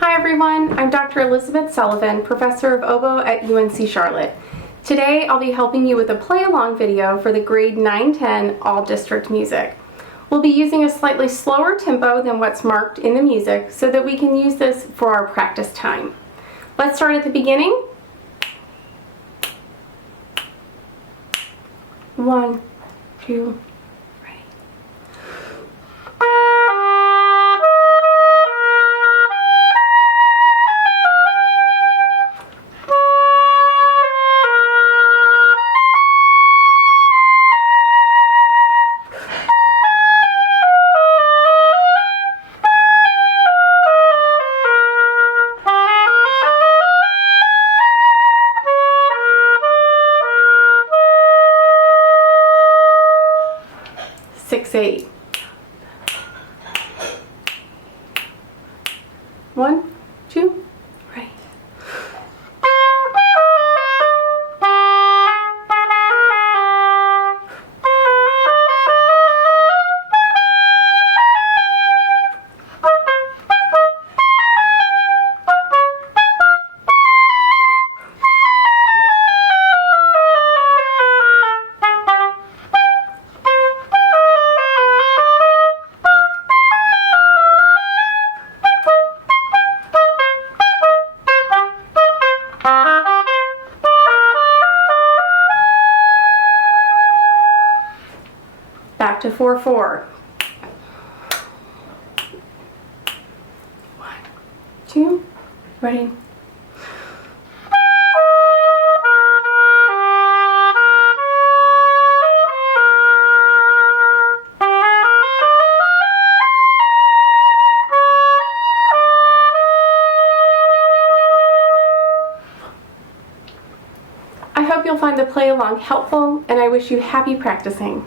Hi everyone, I'm Dr. Elizabeth Sullivan, Professor of Oboe at UNC Charlotte. Today I'll be helping you with a play-along video for the grade 9-10 All-District Music. We'll be using a slightly slower tempo than what's marked in the music so that we can use this for our practice time. Let's start at the beginning. 1, 2, 3. 6, 8. 1, 2, 3. Back to 4, 4. 1, 2, ready. I hope you'll find the play-along helpful, and I wish you happy practicing.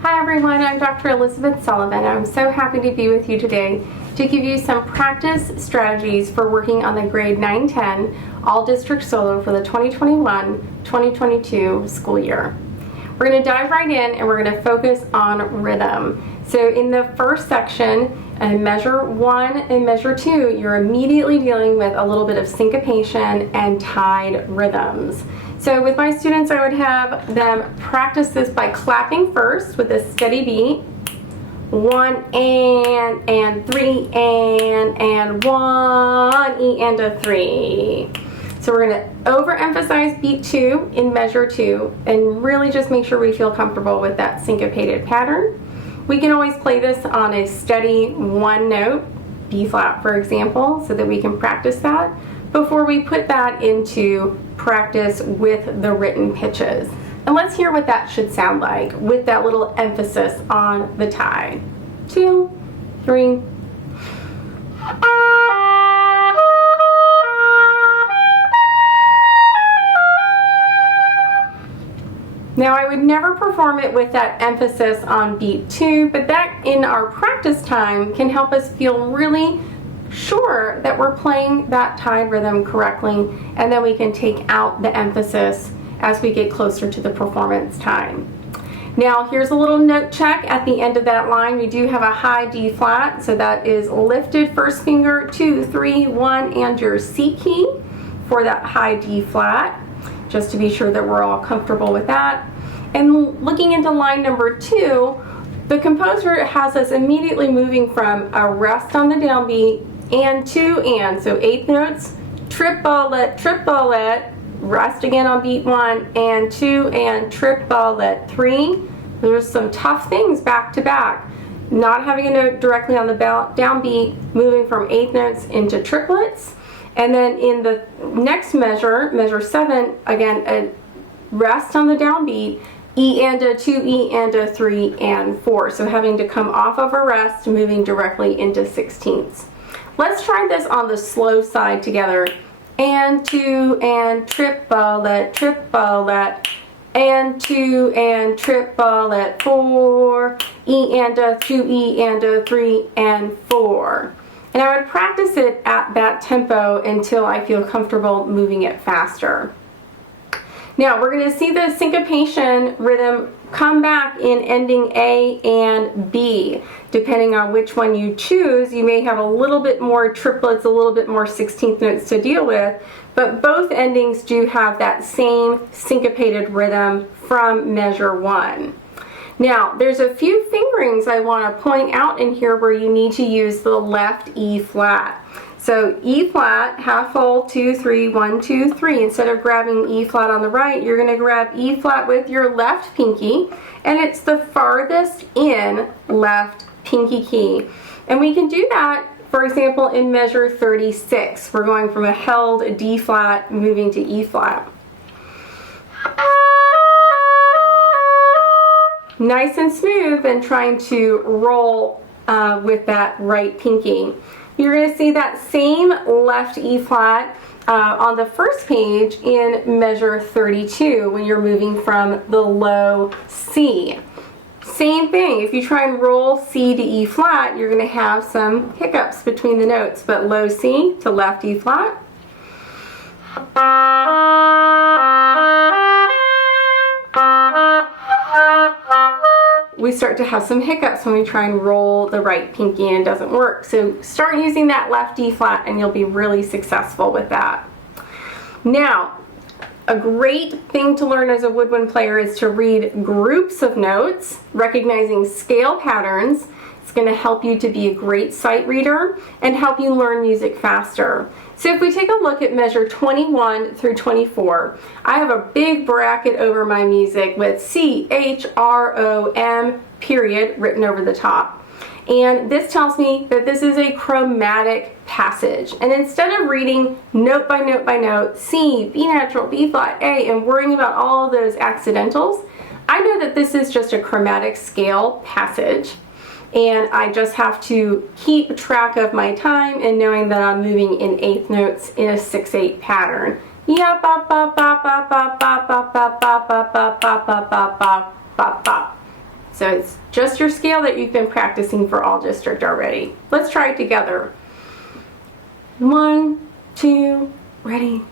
Hi everyone, I'm Dr. Elizabeth Sullivan. I'm so happy to be with you today to give you some practice strategies for working on the grade 9-10 All-District Solo for the 2021-2022 school year. We're going to dive right in and we're going to focus on rhythm. So in the first section, in measure 1 and measure 2, you're immediately dealing with a little bit of syncopation and tied rhythms. So with my students, I would have them practice this by clapping first with a steady beat. 1 and 3 and 1 E and a 3. So we're going to overemphasize beat 2 in measure 2 and really just make sure we feel comfortable with that syncopated pattern. We can always play this on a steady one note, B flat for example, so that we can practice that before we put that into practice with the written pitches. And let's hear what that should sound like with that little emphasis on the tie. 2, 3. Now I would never perform it with that emphasis on beat 2, but that in our practice time can help us feel really sure that we're playing that tied rhythm correctly, and then we can take out the emphasis as we get closer to the performance time. Now here's a little note check at the end of that line. We do have a high D flat, so that is lifted first finger, 2, 3, 1, and your C key for that high D flat, just to be sure that we're all comfortable with that. And looking into line number 2, the composer has us immediately moving from a rest on the downbeat and 2 and, so 8th notes, triplet, rest again on beat 1, and 2 and triplet 3. There's some tough things back to back. Not having a note directly on the downbeat, moving from 8th notes into triplets. And then in the next measure, measure 7, again, a rest on the downbeat, E and a 2, E and a 3 and 4. So having to come off of a rest, moving directly into 16ths. Let's try this on the slow side together. And 2 and triplet, and 2 and triplet 4, E and a 2, E and a 3 and 4. And I would practice it at that tempo until I feel comfortable moving it faster. Now we're going to see the syncopation rhythm come back in ending A and B. Depending on which one you choose, you may have a little bit more triplets, a little bit more 16th notes to deal with, but both endings do have that same syncopated rhythm from measure 1. Now, there's a few fingerings I want to point out in here where you need to use the left E flat. So E flat, half full, 2, 3, 1, 2, 3. Instead of grabbing E flat on the right, you're going to grab E flat with your left pinky, and it's the farthest in left pinky key. And we can do that, for example, in measure 36. We're going from a held D flat, moving to E flat. Nice and smooth, and trying to roll with that right pinky. You're going to see that same left E flat on the first page in measure 32 when you're moving from the low C. Same thing, if you try and roll C to E flat, you're going to have some hiccups between the notes, but low C to left E flat. We start to have some hiccups when we try and roll the right pinky and it doesn't work. So start using that left E flat and you'll be really successful with that. Now, a great thing to learn as a woodwind player is to read groups of notes, recognizing scale patterns. It's going to help you to be a great sight reader and help you learn music faster. So if we take a look at measure 21 through 24, I have a big bracket over my music with C-H-R-O-M period written over the top. And this tells me that this is a chromatic passage. And instead of reading note by note by note, C, B natural, B flat, A, and worrying about all of those accidentals, I know that this is just a chromatic scale passage. And I just have to keep track of my time and knowing that I'm moving in eighth notes in a 6/8 pattern. Yeah, ba ba ba ba ba ba ba ba ba ba ba ba ba ba ba ba. So it's just your scale that you've been practicing for all district already. Let's try it together. 1, 2, ready.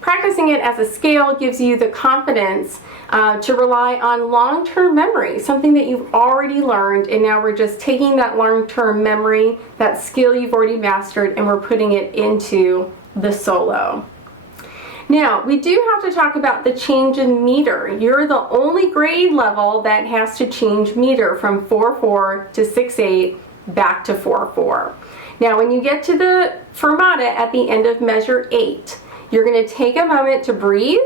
Practicing it as a scale gives you the confidence to rely on long-term memory, something that you've already learned, and now we're just taking that long-term memory, that skill you've already mastered, and we're putting it into the solo. Now, we do have to talk about the change in meter. You're the only grade level that has to change meter from 4/4 to 6/8 back to 4/4. Now, when you get to the fermata at the end of measure 8, you're going to take a moment to breathe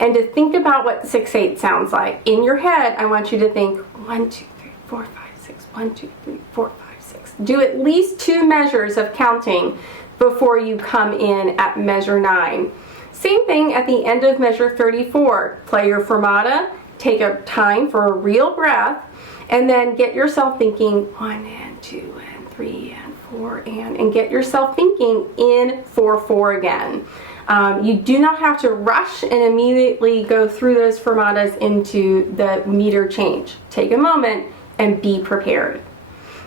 and to think about what 6/8 sounds like. In your head, I want you to think 1, 2, 3, 4, 5, 6, 1, 2, 3, 4, 5, 6. Do at least 2 measures of counting before you come in at measure 9. Same thing at the end of measure 34. Play your fermata, take a time for a real breath, and then get yourself thinking 1 and 2 and 3 and 4 and get yourself thinking in 4/4 again. You do not have to rush and immediately go through those fermatas into the meter change. Take a moment and be prepared.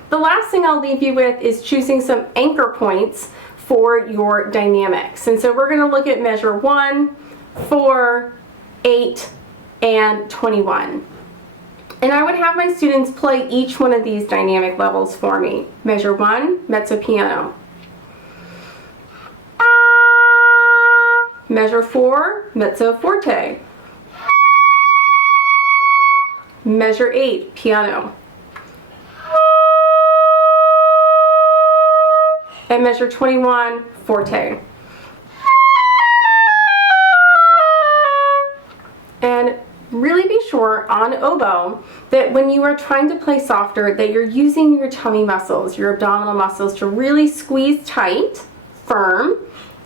The last thing I'll leave you with is choosing some anchor points for your dynamics. And so we're going to look at measure 1, 4, 8, and 21. And I would have my students play each one of these dynamic levels for me. Measure 1, mezzo piano. Measure 4, mezzo forte. Measure 8, piano. And measure 21, forte. And really be sure on oboe that when you are trying to play softer, that you're using your tummy muscles, your abdominal muscles, to really squeeze tight, firm,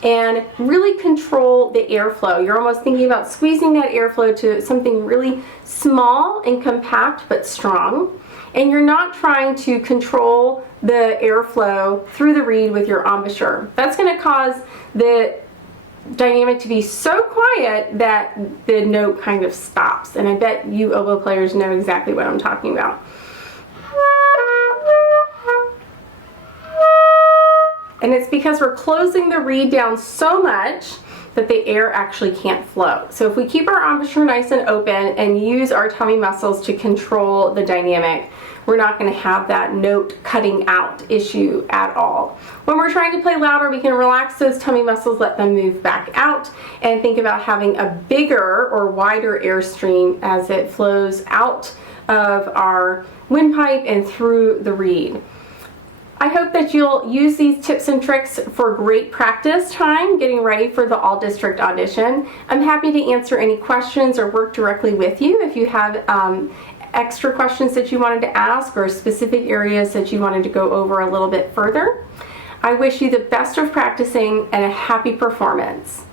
and really control the airflow. You're almost thinking about squeezing that airflow to something really small and compact but strong. And you're not trying to control the airflow through the reed with your embouchure. That's going to cause the dynamic to be so quiet that the note kind of stops. And I bet you oboe players know exactly what I'm talking about. And it's because we're closing the reed down so much that the air actually can't flow. So if we keep our embouchure nice and open and use our tummy muscles to control the dynamic, we're not going to have that note cutting out issue at all. When we're trying to play louder, we can relax those tummy muscles, let them move back out, and think about having a bigger or wider airstream as it flows out of our windpipe and through the reed. I hope that you'll use these tips and tricks for great practice time getting ready for the all-district audition. I'm happy to answer any questions or work directly with you if you have extra questions that you wanted to ask or specific areas that you wanted to go over a little bit further. I wish you the best of practicing and a happy performance.